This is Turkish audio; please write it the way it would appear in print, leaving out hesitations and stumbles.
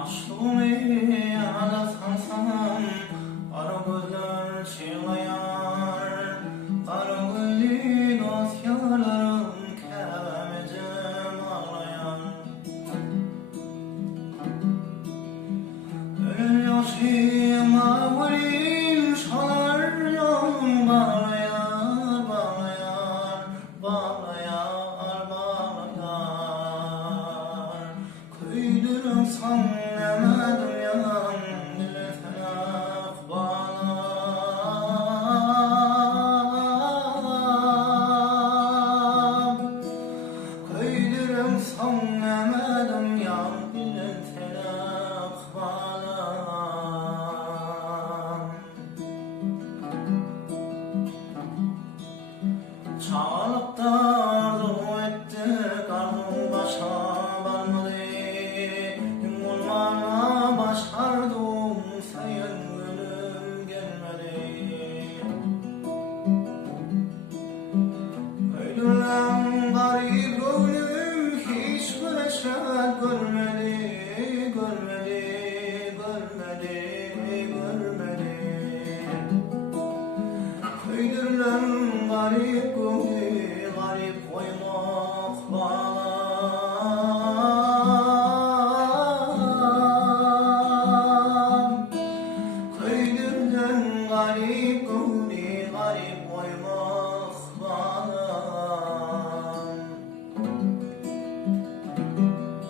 Mahşumi ada sansam Kara gözler çiğlayar Kara gülli dosyalarım Kemecem ağlayar Ölüm yaşıma varil Şalar yolum bağlayar Bağlayar, bağlayar, bağlayar Köydürüm sanlamadım yan Dile felak bağlar Köydürüm sanlamadım yan Dile felak bağlar Çalıp da arzu etti karnım başa